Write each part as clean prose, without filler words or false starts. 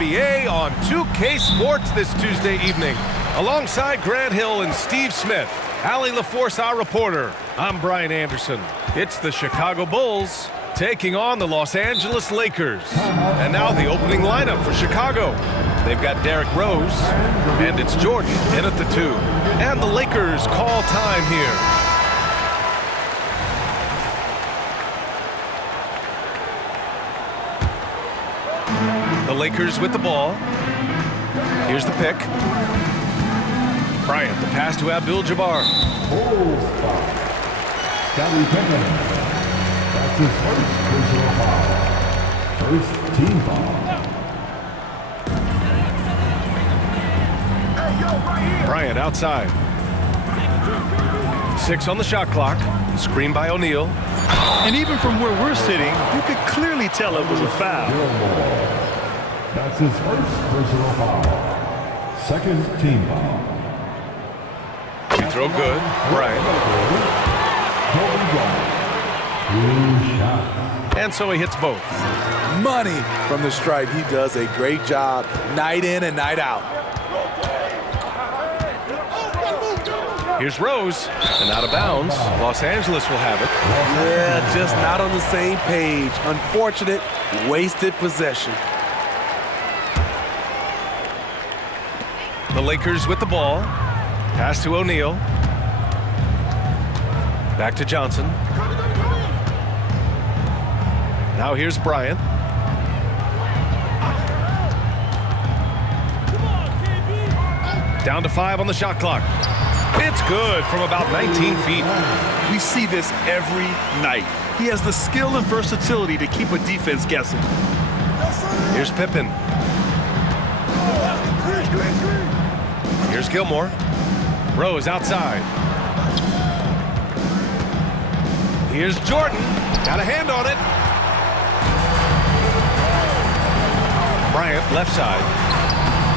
NBA on 2K Sports this Tuesday evening. Alongside Grant Hill and Steve Smith, Allie LaForce, our reporter. I'm Brian Anderson. It's the Chicago Bulls taking on the Los Angeles Lakers. And now the opening lineup for Chicago. They've got Derrick Rose, and it's Jordan in at the 2. And the Lakers call time here. The Lakers with the ball. Here's the pick. Bryant, the pass to Abdul-Jabbar. Scottie Pippen. That's his first personal foul. First team foul. Bryant outside. 6 on the shot clock. Screen by O'Neal. And even from where we're sitting, you could clearly tell it was a foul. That's his first personal foul. Second team foul. Free throw good. Bryant. And so he hits both. Money from the stripe. He does a great job night in and night out. Here's Rose, and out of bounds. Los Angeles will have it. Yeah, just not on the same page. Unfortunate, wasted possession. The Lakers with the ball. Pass to O'Neal. Back to Johnson. Now here's Bryant. Down to 5 on the shot clock. It's good from about 19 feet. We see this every night. He has the skill and versatility to keep a defense guessing. Here's Pippen. Here's Gilmore. Rose outside. Here's Jordan. Got a hand on it. Bryant left side.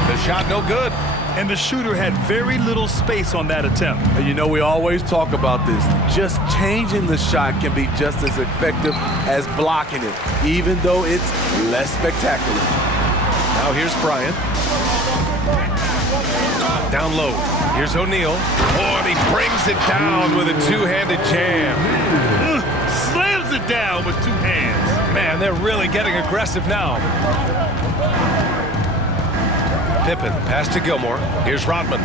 The shot no good. And the shooter had very little space on that attempt. And you know, we always talk about this. Just changing the shot can be just as effective as blocking it, even though it's less spectacular. Now here's Bryant. Down low. Here's O'Neal. Oh, and he brings it down with a two-handed jam. Slams it down with 2 hands. Man, they're really getting aggressive now. Pippen, pass to Gilmore. Here's Rodman.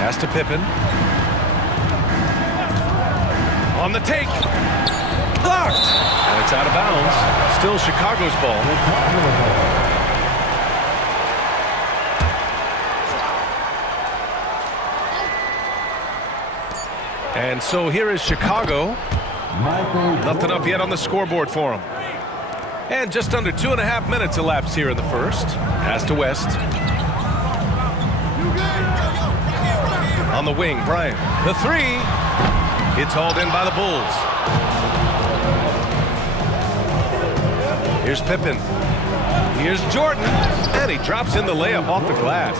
Pass to Pippen. On the take. Blocked. And it's out of bounds. Still Chicago's ball. And so here is Chicago. Nothing up yet on the scoreboard for them. And just under 2.5 minutes elapsed here in the first. Pass to West. On the wing, Bryant. The 3. It's hauled in by the Bulls. Here's Pippen. Here's Jordan. And he drops in the layup off the glass.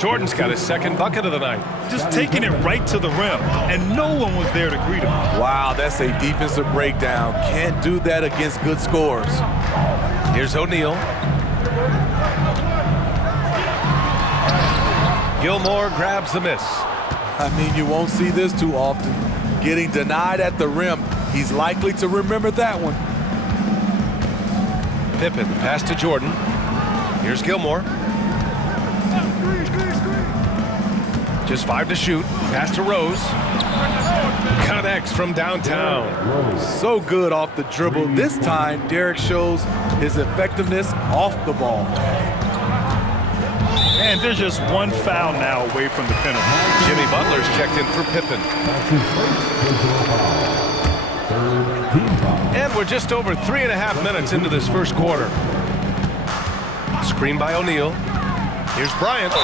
Jordan's got his second bucket of the night. Just taking it right to the rim, and no one was there to greet him. Wow, that's a defensive breakdown. Can't do that against good scores. Here's O'Neal. Gilmore grabs the miss. I mean, you won't see this too often. Getting denied at the rim. He's likely to remember that one. Pippen, pass to Jordan. Here's Gilmore. Just 5 to shoot. Pass to Rose. Connects from downtown. So good off the dribble. This time, Derrick shows his effectiveness off the ball. And there's just 1 foul now away from the penalty. Jimmy Butler's checked in for Pippen. And we're just over 3.5 minutes into this first quarter. Screen by O'Neal. Here's Bryant.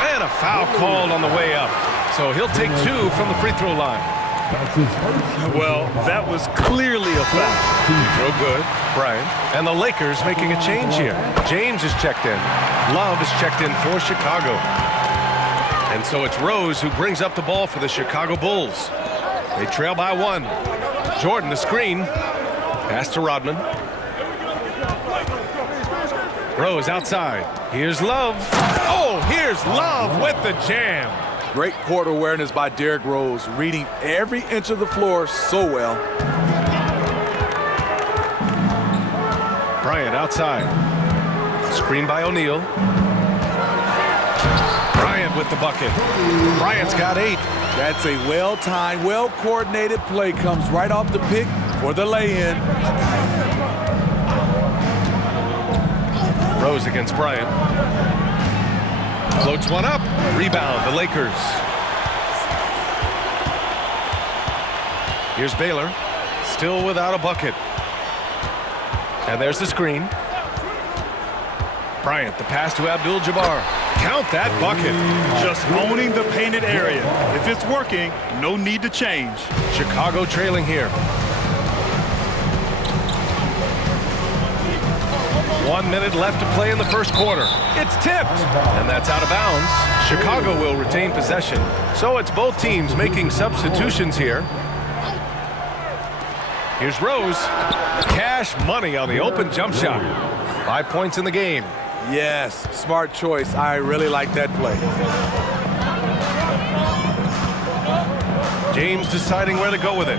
And a foul called on the way up. So he'll take 2 from the free throw line. Well, that was clearly a foul. Throw good, Bryant. And the Lakers making a change here. James is checked in. Love is checked in for Chicago. And so it's Rose who brings up the ball for the Chicago Bulls. They trail by 1. Jordan, the screen. Pass to Rodman. Rose outside. Here's Love. Oh, here's Love with the jam. Great court awareness by Derrick Rose, reading every inch of the floor so well. Bryant outside. Screen by O'Neal. Bryant with the bucket. Bryant's got 8. That's a well-timed, well-coordinated play. Comes right off the pick for the lay-in. Rose against Bryant. Floats one up. Rebound, the Lakers. Here's Baylor. Still without a bucket. And there's the screen. Bryant, the pass to Abdul-Jabbar. Count that bucket. Just owning the painted area. If it's working, no need to change. Chicago trailing here. 1 minute left to play in the first quarter. It's tipped, and that's out of bounds. Chicago will retain possession. So it's both teams making substitutions here. Here's Rose. Cash money on the open jump shot. 5 points in the game. Yes, smart choice. I really like that play. James deciding where to go with it.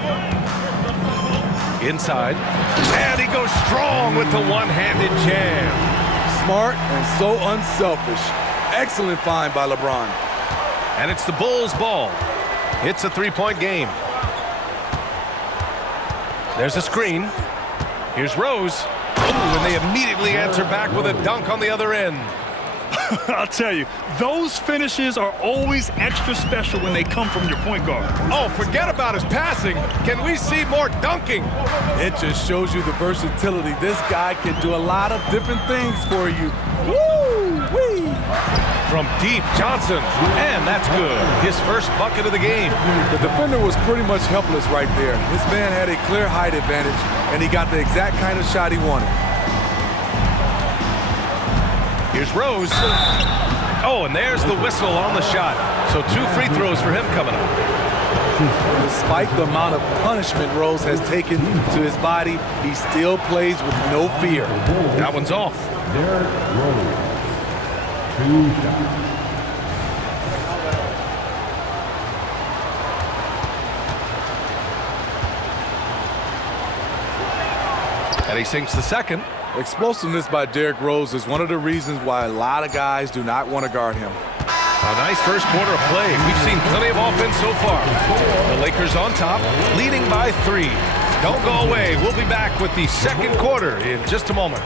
Inside. And he goes strong with the one-handed jam. Smart and so unselfish. Excellent find by LeBron. And it's the Bulls' ball. It's a 3-point game. There's a screen. Here's Rose. Oh, and they immediately answer back with a dunk on the other end. I'll tell you, those finishes are always extra special when they come from your point guard. Oh, forget about his passing. Can we see more dunking? It just shows you the versatility. This guy can do a lot of different things for you. Woo-wee! From deep, Johnson. And that's good. His first bucket of the game. The defender was pretty much helpless right there. This man had a clear height advantage, and he got the exact kind of shot he wanted. Here's Rose. Oh, and there's the whistle on the shot. So 2 free throws for him coming up. Despite the amount of punishment Rose has taken to his body, he still plays with no fear. That one's off. Derrick Rose. 2 shots. And he sinks the second. Explosiveness by Derrick Rose is one of the reasons why a lot of guys do not want to guard him. A nice first quarter of play. We've seen plenty of offense so far. The Lakers on top, leading by 3. Don't go away. We'll be back with the second quarter in just a moment.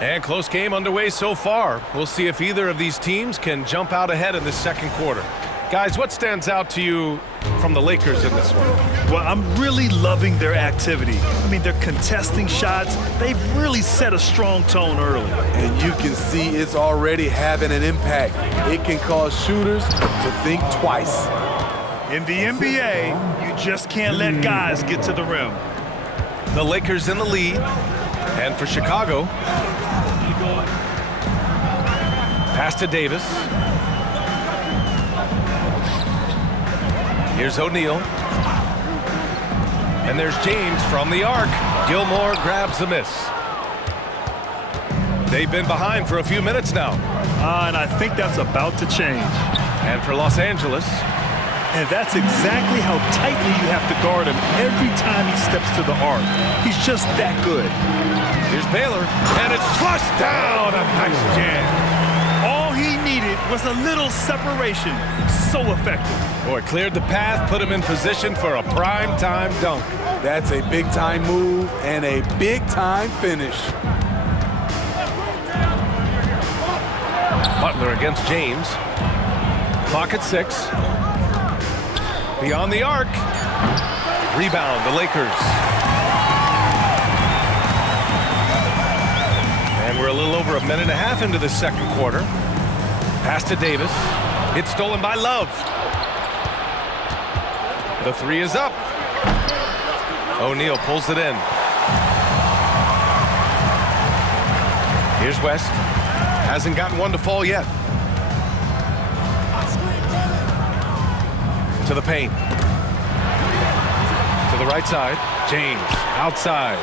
And close game underway so far. We'll see if either of these teams can jump out ahead in the second quarter. Guys, what stands out to you from the Lakers in this one? Well, I'm really loving their activity. I mean, they're contesting shots. They've really set a strong tone early. And you can see it's already having an impact. It can cause shooters to think twice. In the NBA, you just can't let guys get to the rim. The Lakers in the lead. And for Chicago, pass to Davis. Here's O'Neal. And there's James from the arc. Gilmore grabs the miss. They've been behind for a few minutes now. And I think that's about to change. And for Los Angeles. And that's exactly how tightly you have to guard him every time he steps to the arc. He's just that good. Here's Baylor. And it's flushed down. A nice jam. All he needed was a little separation. So effective. Boy, cleared the path, put him in position for a prime-time dunk. That's a big-time move and a big-time finish. Butler against James. Clock at 6. Beyond the arc. Rebound, the Lakers. And we're a little over a minute and a half into the second quarter. Pass to Davis. It's stolen by Love. The 3 is up. O'Neal pulls it in. Here's West. Hasn't gotten one to fall yet. To the paint. To the right side. James outside.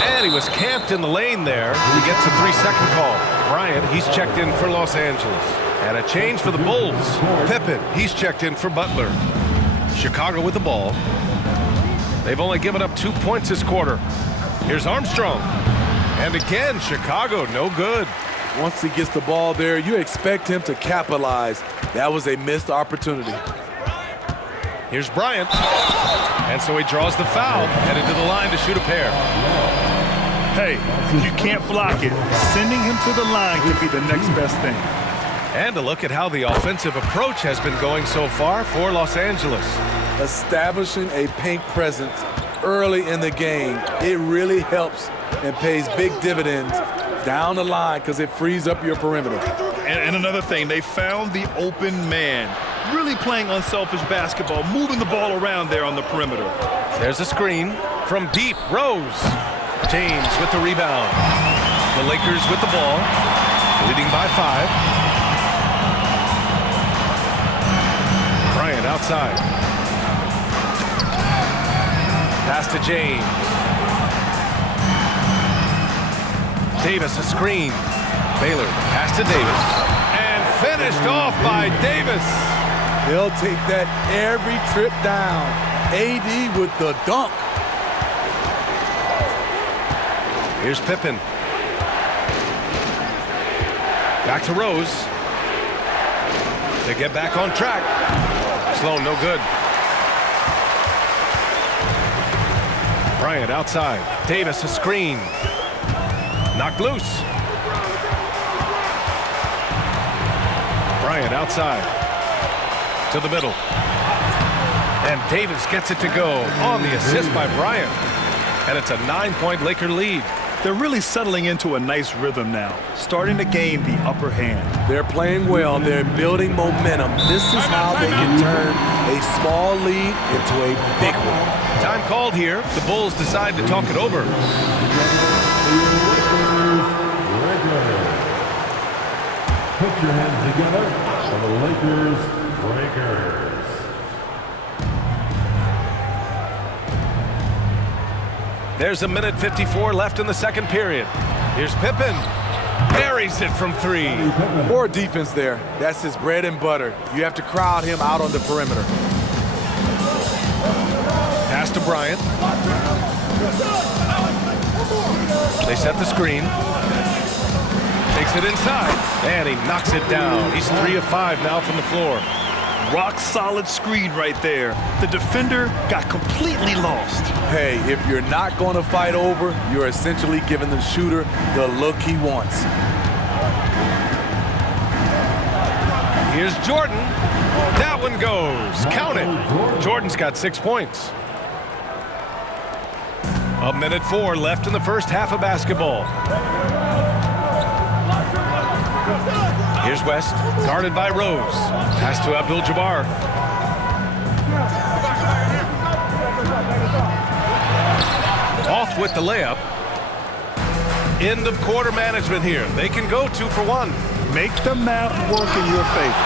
And he was camped in the lane there. He gets a 3-second call. Bryant, he's checked in for Los Angeles. And a change for the Bulls. Pippen, he's checked in for Butler. Chicago with the ball. They've only given up 2 points this quarter. Here's Armstrong. And again, Chicago, no good. Once he gets the ball there, you expect him to capitalize. That was a missed opportunity. Here's Bryant. And so he draws the foul, headed to the line to shoot a pair. Hey, you can't block it. Sending him to the line could be the next best thing. And a look at how the offensive approach has been going so far for Los Angeles. Establishing a paint presence early in the game, it really helps and pays big dividends down the line because it frees up your perimeter. And another thing, they found the open man. Really playing unselfish basketball, moving the ball around there on the perimeter. There's a screen from deep. Rose. James with the rebound. The Lakers with the ball, leading by 5. Bryant outside. Pass to James. Davis a screen. Baylor pass to Davis. And finished off by Davis. They'll take that every trip down. AD with the dunk. Here's Pippen. Back to Rose. To get back on track. Sloan, no good. Bryant outside. Davis a screen. Knocked loose. Bryant outside. To the middle. And Davis gets it to go on the assist by Bryant. And it's a 9-point Laker lead. They're really settling into a nice rhythm now, starting to gain the upper hand. They're playing well. They're building momentum. This is how they can turn a small lead into a big one. Time called here. The Bulls decide to talk it over. Put your hands together for the Lakers Breakers. There's a minute 54 left in the second period. Here's Pippen. Buries it from 3. Poor defense there. That's his bread and butter. You have to crowd him out on the perimeter. Pass to Bryant. They set the screen. Takes it inside. And he knocks it down. He's 3 of 5 now from the floor. Rock solid screen right there. The defender got completely lost. Hey, if you're not going to fight over, you're essentially giving the shooter the look he wants. Here's Jordan. That one goes. Count it. Jordan's got 6 points. A minute 4 left in the first half of basketball. Here's West, guarded by Rose. Pass to Abdul-Jabbar. Off with the layup. End of quarter management here. They can go 2 for 1. Make the math work in your favor.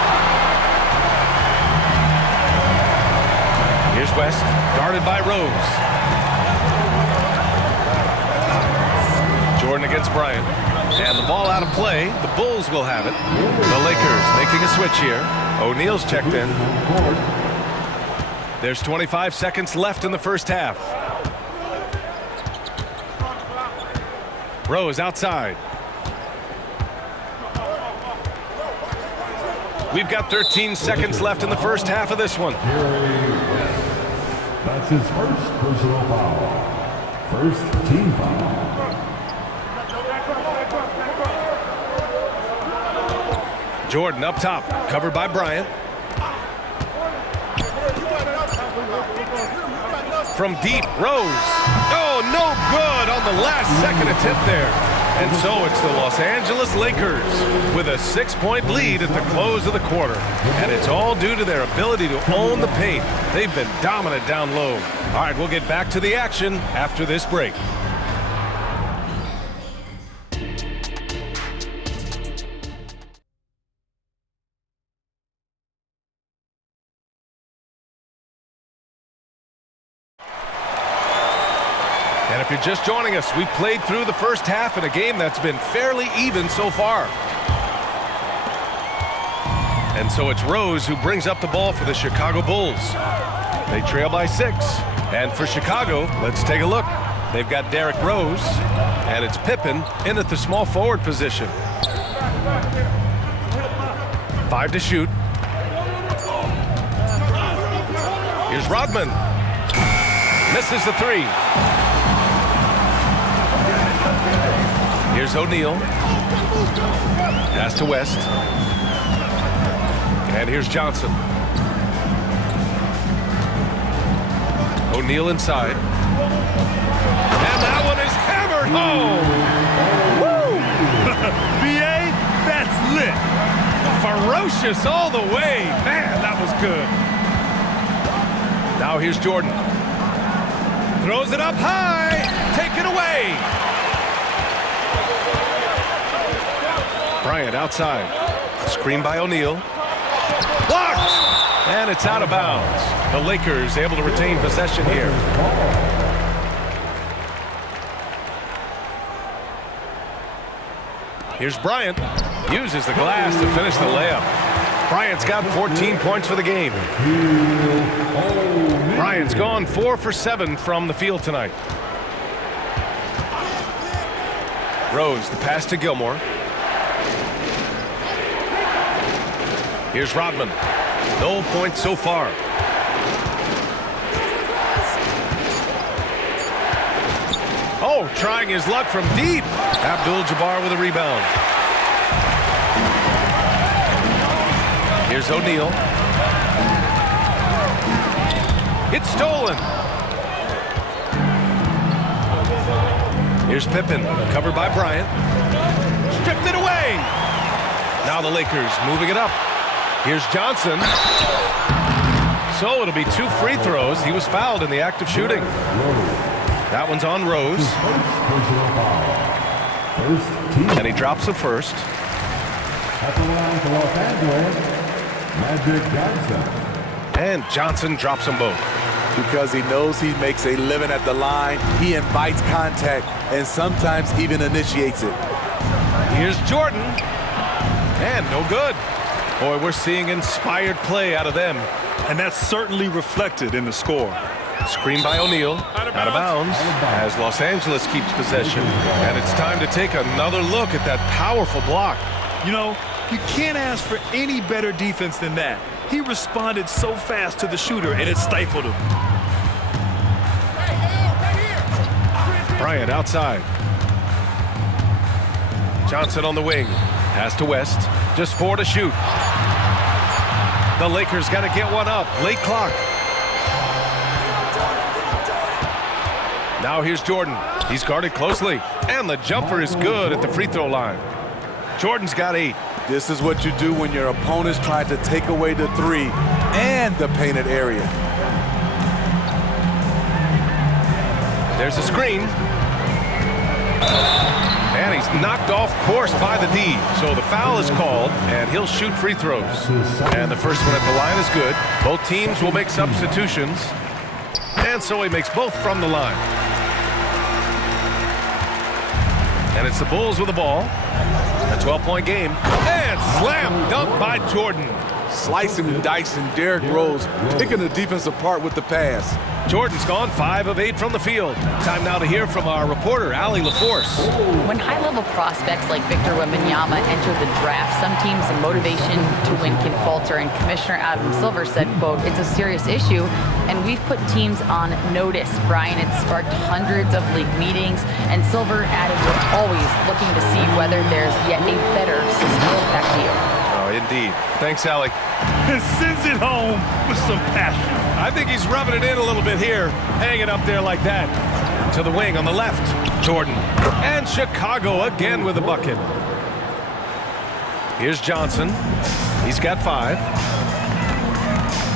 Here's West, guarded by Rose. Jordan against Bryant. And the ball out of play. The Bulls will have it. The Lakers making a switch here. O'Neal's checked in. There's 25 seconds left in the first half. Rose outside. We've got 13 seconds left in the first half of this one. That's his first personal foul. First team foul. Jordan up top, covered by Bryant. From deep, Rose. Oh, no good on the last second attempt there. And so it's the Los Angeles Lakers with a 6-point lead at the close of the quarter. And it's all due to their ability to own the paint. They've been dominant down low. All right, we'll get back to the action after this break. And if you're just joining us, we've played through the first half in a game that's been fairly even so far. And so it's Rose who brings up the ball for the Chicago Bulls. They trail by 6. And for Chicago, let's take a look. They've got Derrick Rose, and it's Pippen in at the small forward position. 5 to shoot. Here's Rodman. Misses the 3. Here's O'Neal. Pass to West. And here's Johnson. O'Neal inside. And that one is hammered home. Woo! B.A., that's lit. Ferocious all the way. Man, that was good. Now here's Jordan. Throws it up high. Taken away. Bryant outside. Screen by O'Neal. Blocked! And it's out of bounds. The Lakers able to retain possession here. Here's Bryant. Uses the glass to finish the layup. Bryant's got 14 points for the game. Bryant's gone 4 for 7 from the field tonight. Rose, the pass to Gilmore. Here's Rodman. No points so far. Oh, trying his luck from deep. Abdul-Jabbar with a rebound. Here's O'Neal. It's stolen. Here's Pippen, covered by Bryant. Stripped it away. Now the Lakers moving it up. Here's Johnson. So it'll be 2 free throws. He was fouled in the act of shooting. That one's on Rose. And he drops the first. At the line for Los Angeles, Magic Johnson. And Johnson drops them both. Because he knows he makes a living at the line, he invites contact and sometimes even initiates it. Here's Jordan. And no good. Boy, we're seeing inspired play out of them. And that's certainly reflected in the score. Screen by O'Neal. Out of bounds as Los Angeles keeps possession. And it's time to take another look at that powerful block. You know, you can't ask for any better defense than that. He responded so fast to the shooter, and it stifled him. Bryant outside. Johnson on the wing. Pass to West. Just 4 to shoot. The Lakers got to get one up. Late clock. Now here's Jordan. He's guarded closely. And the jumper is good at the free throw line. Jordan's got 8. This is what you do when your opponent's trying to take away the 3 and the painted area. There's a screen. And he's knocked off course by the D. So the foul is called, and he'll shoot free throws. And the first one at the line is good. Both teams will make substitutions. And so he makes both from the line. And it's the Bulls with the ball. A 12-point game. And slam dunk by Jordan. Slicing and dicing Derrick Rose, picking the defense apart with the pass. Jordan's gone 5 of 8 from the field. Time now to hear from our reporter, Allie LaForce. When high-level prospects like Victor Wembanyama enter the draft, some teams' motivation to win can falter, and Commissioner Adam Silver said, quote, "It's a serious issue, and we've put teams on notice." Brian, it sparked hundreds of league meetings, and Silver added, "We're always looking to see whether there's yet a better system." Back to you. Oh, indeed. Thanks, Allie. And sends it home with some passion. I think he's rubbing it in a little bit here, hanging up there like that. To the wing on the left, Jordan. And Chicago again with a bucket. Here's Johnson. He's got 5.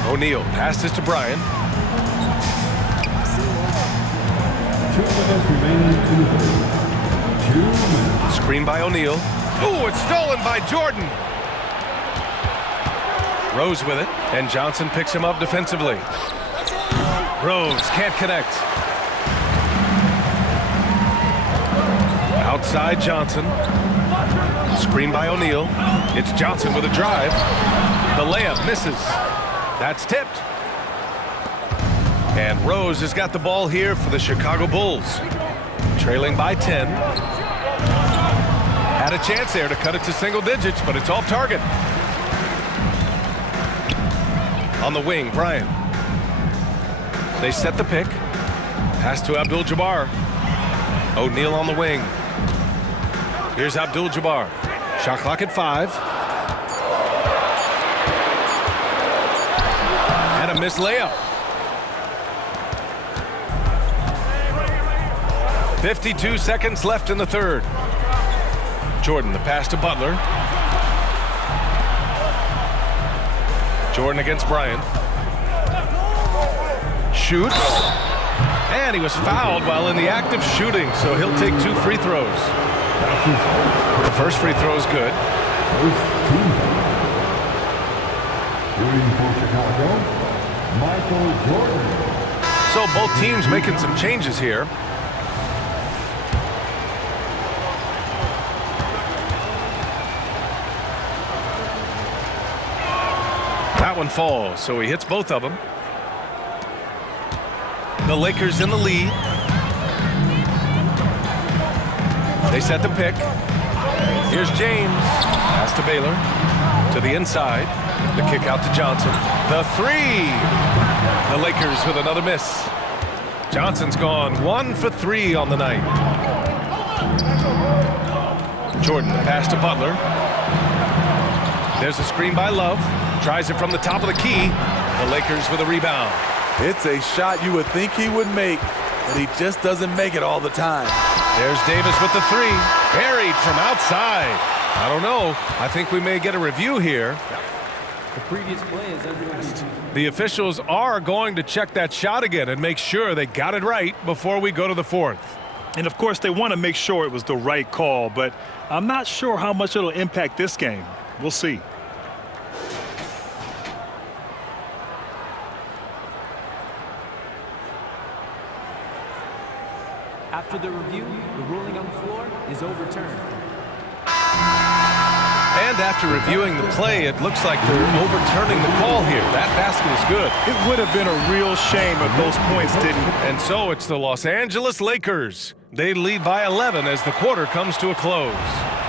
O'Neal passes to Bryant. 2 minutes remaining in the third. 2 minutes. Screen by O'Neal. Ooh, it's stolen by Jordan. Rose with it, and Johnson picks him up defensively. Rose can't connect. Outside Johnson. Screen by O'Neal. It's Johnson with a drive. The layup misses. That's tipped. And Rose has got the ball here for the Chicago Bulls. Trailing by 10. Had a chance there to cut it to single digits, but it's off target. On the wing, Bryant. They set the pick. Pass to Abdul-Jabbar. O'Neal on the wing. Here's Abdul-Jabbar. Shot clock at 5. And a missed layup. 52 seconds left in the third. Jordan, the pass to Butler. Jordan against Bryant. Shoots. And he was fouled while in the act of shooting, so he'll take 2 free throws. The first free throw is good. First team foul. Shooting for Chicago, Michael Jordan. So both teams making some changes here. That one falls, so he hits both of them. The Lakers in the lead. They set the pick. Here's James. Pass to Baylor. To the inside. The kick out to Johnson. The 3. The Lakers with another miss. Johnson's gone 1 for 3 on the night. Jordan, the pass to Butler. There's a screen by Love. Tries it from the top of the key. The Lakers with a rebound. It's a shot you would think he would make, but he just doesn't make it all the time. There's Davis with the 3. Buried from outside. I don't know. I think we may get a review here. The previous play is underway. The officials are going to check that shot again and make sure they got it right before we go to the fourth. And of course, they want to make sure it was the right call, but I'm not sure how much it'll impact this game. We'll see. After the review, the ruling on the floor is overturned. And after reviewing the play, it looks like they're overturning the call here. That basket is good. It would have been a real shame if those points didn't. And so it's the Los Angeles Lakers. They lead by 11 as the quarter comes to a close.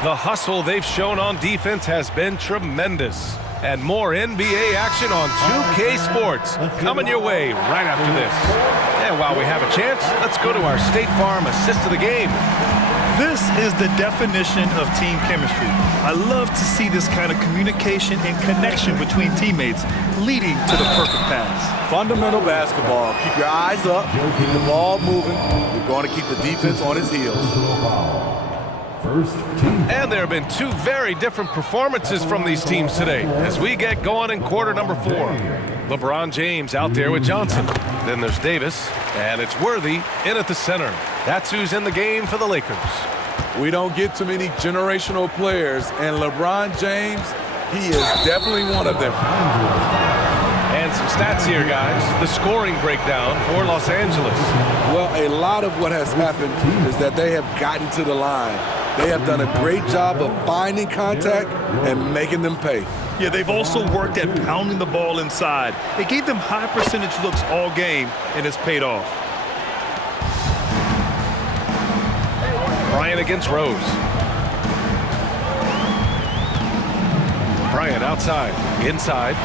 The hustle they've shown on defense has been tremendous. And more NBA action on 2K Sports coming your way right after this. And while we have a chance, let's go to our State Farm assist of the game. This is the definition of team chemistry. I love to see this kind of communication and connection between teammates leading to the perfect pass. Fundamental basketball. Keep your eyes up, keep the ball moving. You're going to keep the defense on his heels. First team. And there have been 2 very different performances from these teams today as we get going in quarter number 4. LeBron James out there with Johnson. Then there's Davis, and it's Worthy in at the center. That's who's in the game for the Lakers. We don't get too many generational players, and LeBron James, he is definitely one of them. And some stats here, guys. The scoring breakdown for Los Angeles. Well, a lot of what has happened is that they have gotten to the line. They have done a great job of finding contact and making them pay. Yeah, they've also worked at pounding the ball inside. It gave them high percentage looks all game, and it's paid off. Bryant against Rose. Bryant outside, inside.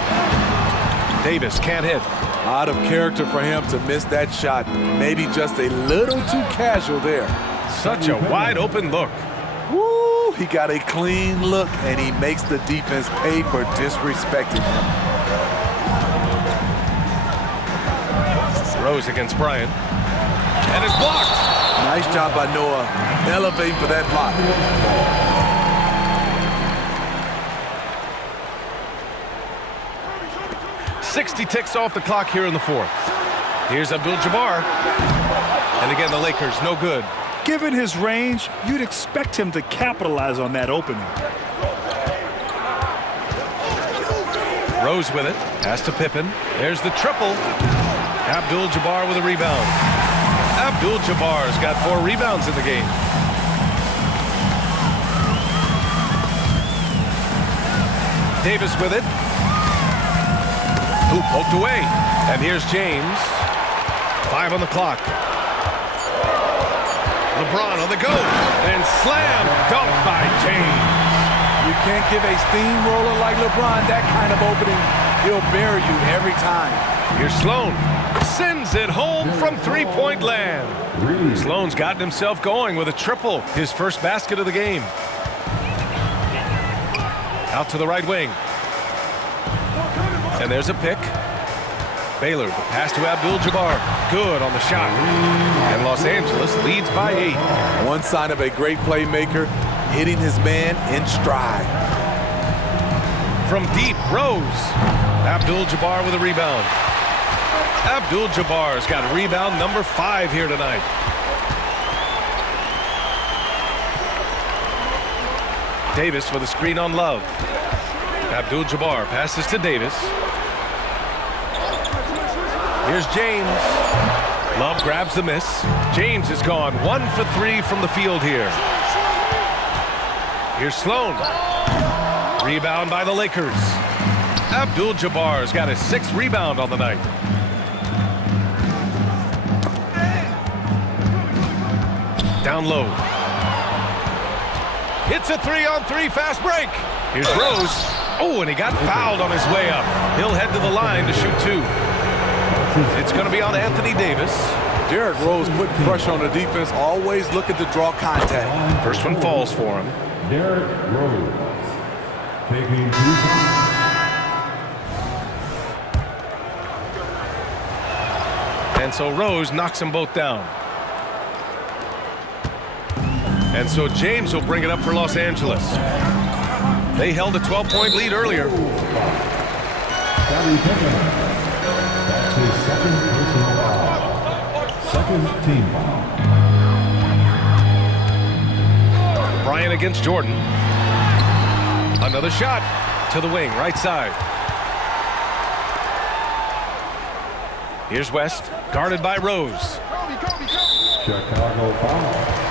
Davis can't hit. Out of character for him to miss that shot. Maybe just a little too casual there. Such a wide open look. Woo! He got a clean look, and he makes the defense pay for disrespecting him. Rose against Bryant. And it's blocked. Nice job by Noah, elevating for that block. 60 ticks off the clock here in the fourth. Here's Abdul-Jabbar. And again, the Lakers, no good. Given his range, you'd expect him to capitalize on that opening. Rose with it. Pass to Pippen. There's the triple. Abdul-Jabbar with a rebound. Abdul-Jabbar's got 4 rebounds in the game. Davis with it. Ooh, poked away. And here's James. 5 on the clock. LeBron on the go. And slam dunk by James. You can't give a steamroller like LeBron that kind of opening. He'll bury you every time. Here's Sloan. Sends it home from three-point land. Sloan's gotten himself going with a triple. His first basket of the game. Out to the right wing. And there's a pick. Baylor, the pass to Abdul-Jabbar. Good on the shot. And Los Angeles leads by 8. One sign of a great playmaker, hitting his man in stride. From deep, Rose. Abdul-Jabbar with a rebound. Abdul-Jabbar's got rebound number 5 here tonight. Davis with a screen on Love. Abdul-Jabbar passes to Davis. Here's James. Love grabs the miss. James is gone 1 for 3 from the field here. Here's Sloan. Rebound by the Lakers. Abdul-Jabbar's got his 6th rebound on the night. Down low. Hits a 3-on-3 fast break. Here's Rose. Oh, and he got fouled on his way up. He'll head to the line to shoot 2. It's going to be on Anthony Davis. Derrick Rose put pressure on the defense, always looking to draw contact. First one falls for him. Derrick Rose taking 2 shots. And so Rose knocks them both down. And so James will bring it up for Los Angeles. They held a 12-point lead earlier. That's his 2nd personal foul. 2nd team foul. Bryant against Jordan. Another shot to the wing, right side. Here's West, guarded by Rose. Chicago foul.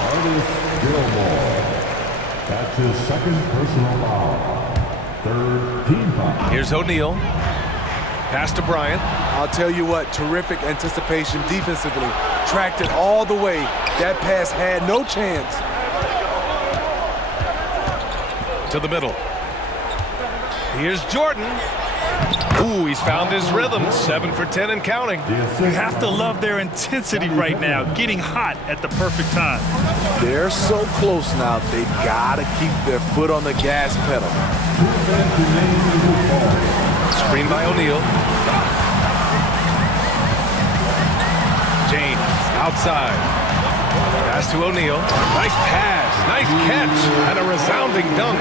Artis Gilmore. That's his 2nd personal foul. 3rd team foul. Here's O'Neal. Pass to Bryant. I'll tell you what, terrific anticipation defensively. Tracked it all the way. That pass had no chance. To the middle. Here's Jordan. Ooh, he's found his rhythm. 7 for 10 and counting. You have to love their intensity right now, getting hot at the perfect time. They're so close now, they've got to keep their foot on the gas pedal. Screen by O'Neal. James outside. Pass to O'Neal. Nice pass, nice catch, and a resounding dunk.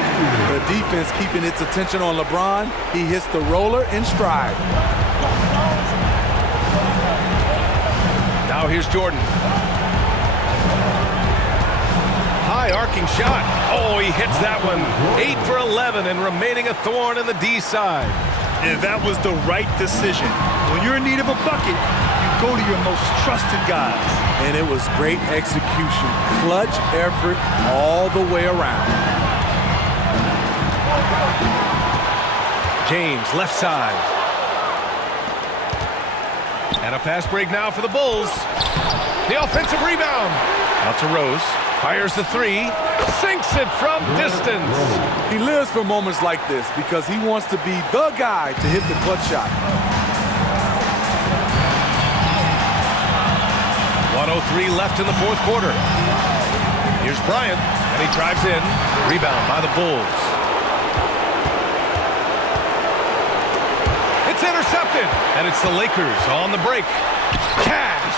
The defense keeping its attention on LeBron. He hits the roller in stride. Now here's Jordan. High arcing shot. Oh, he hits that one. 8 for 11 and remaining a thorn in the D side. And that was the right decision. When you're in need of a bucket, you go to your most trusted guys. And it was great execution. Clutch effort all the way around. James, left side. And a fast break now for the Bulls. The offensive rebound. Out to Rose. Fires the 3. Sinks it from distance. He lives for moments like this because he wants to be the guy to hit the clutch shot. 1:03 left in the 4th quarter. Here's Bryant, and he drives in. Rebound by the Bulls. It's intercepted, and it's the Lakers on the break. Cash.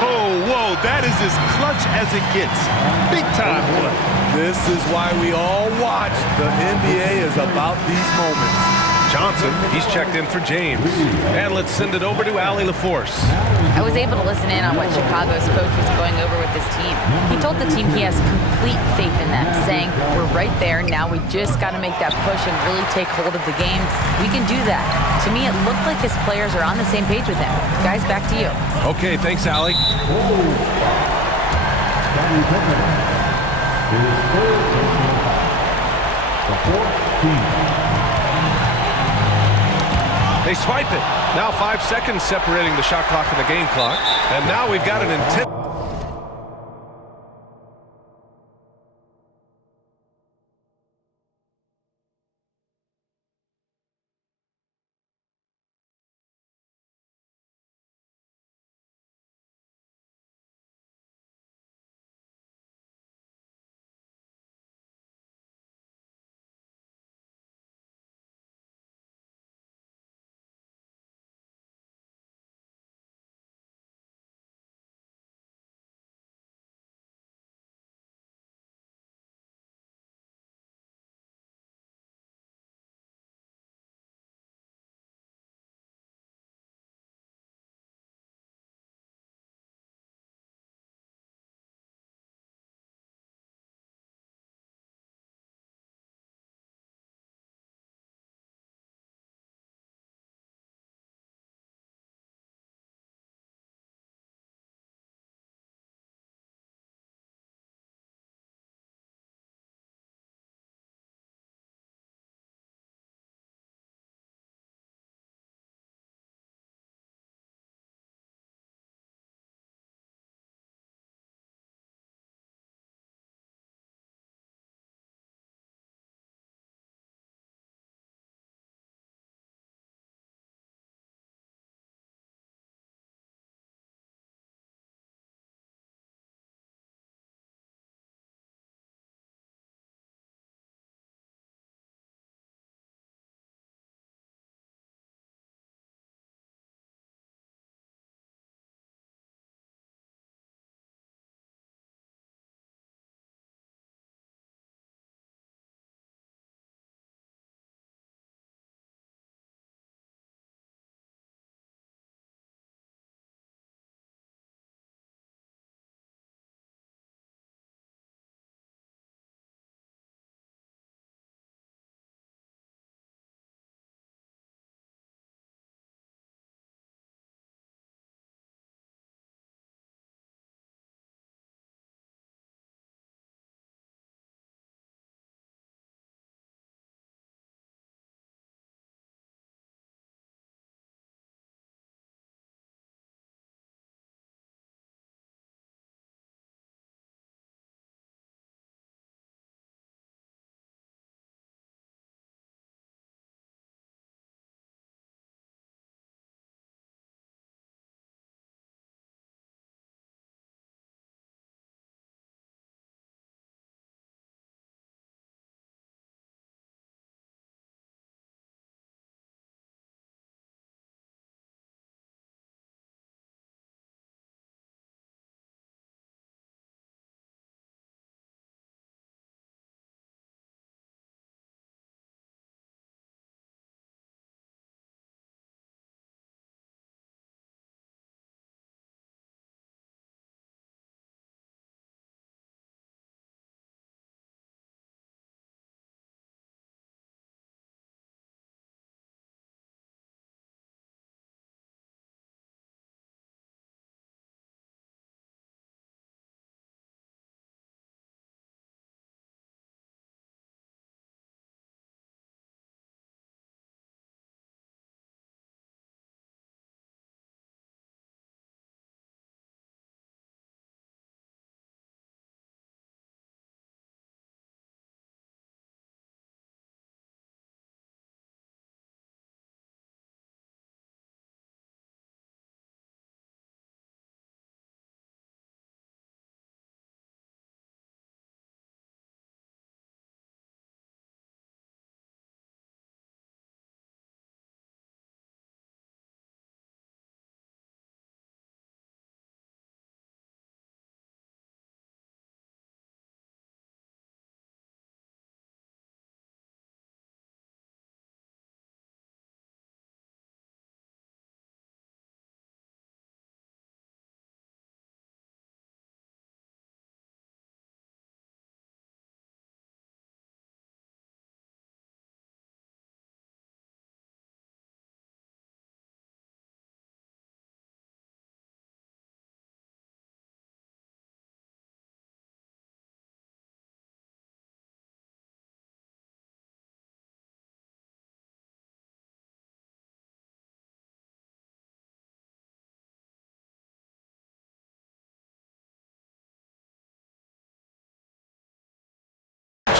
Whoa, that is as clutch as it gets. Big time play. This is why we all watch. The NBA is about these moments. Johnson, he's checked in for James. And let's send it over to Allie LaForce. I was able to listen in on what Chicago's coach was going over with this team. He told the team he has complete faith in them, saying, we're right there, now we just got to make that push and really take hold of the game. We can do that. To me, it looked like his players are on the same page with him. Guys, back to you. Okay, thanks, Allie. The 4th team. They swipe it. Now 5 seconds separating the shot clock and the game clock. And now we've got an intense...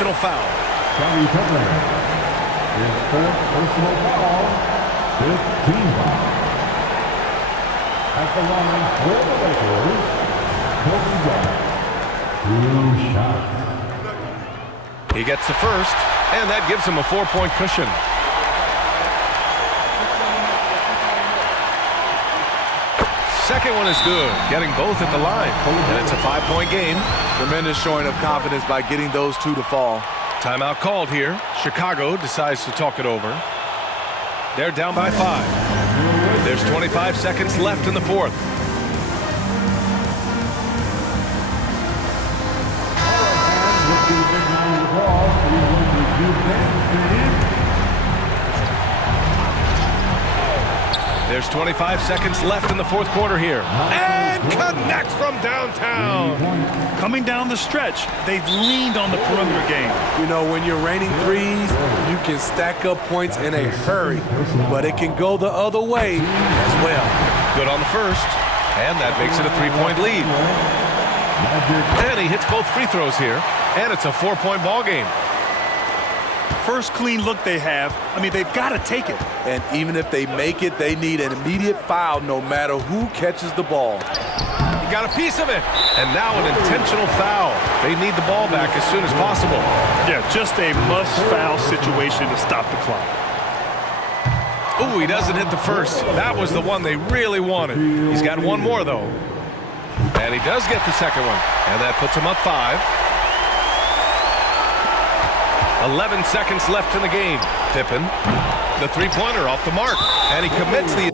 intentional foul. Scotty Pippen. His fourth personal foul. Fifth team foul. At the line for the Lakers, Kobe Bryant. 2 shots. He gets the first, and that gives him a 4-point cushion. Second one is good, getting both at the line, and it's a 5-point game. Tremendous showing of confidence by getting those two to fall. Timeout called here. Chicago decides to talk it over. They're down by 5. There's 25 seconds left in the fourth. There's 25 seconds left in the fourth quarter here. And connects from downtown. Coming down the stretch, they've leaned on the perimeter game. You know, when you're raining threes, you can stack up points in a hurry, but it can go the other way as well. Good on the first, and that makes it a 3-point lead. And he hits both free throws here, and it's a 4-point ball game. First clean look they have, I mean, they've got to take it. And even if they make it, they need an immediate foul no matter who catches the ball. He got a piece of it, and now an intentional foul. They need the ball back as soon as possible. Yeah, just a must-foul situation to stop the clock. Ooh, he doesn't hit the first. That was the one they really wanted. He's got one more, though. And he does get the second one, and that puts him up 5. 11 seconds left in the game. Pippen, the three-pointer off the mark, and he commits the...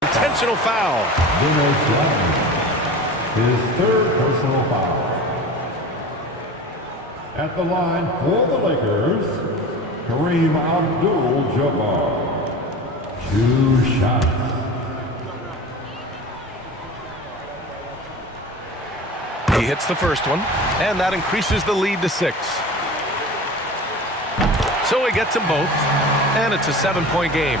intentional foul. His third personal foul. At the line for the Lakers, Kareem Abdul-Jabbar. 2 shots. He hits the first one, and that increases the lead to 6. So he gets them both, and it's a 7-point game.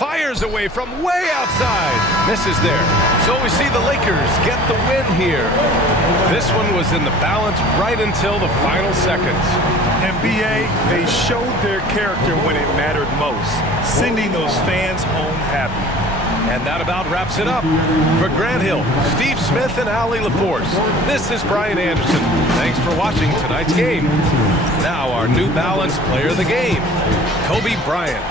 Fires away from way outside. Misses there. So we see the Lakers get the win here. This one was in the balance right until the final seconds. And BA, they showed their character when it mattered most, sending those fans home happy. And that about wraps it up. For Grant Hill, Steve Smith, and Ali LaForce, this is Brian Anderson. Thanks for watching tonight's game. Now our New Balance player of the game, Kobe Bryant.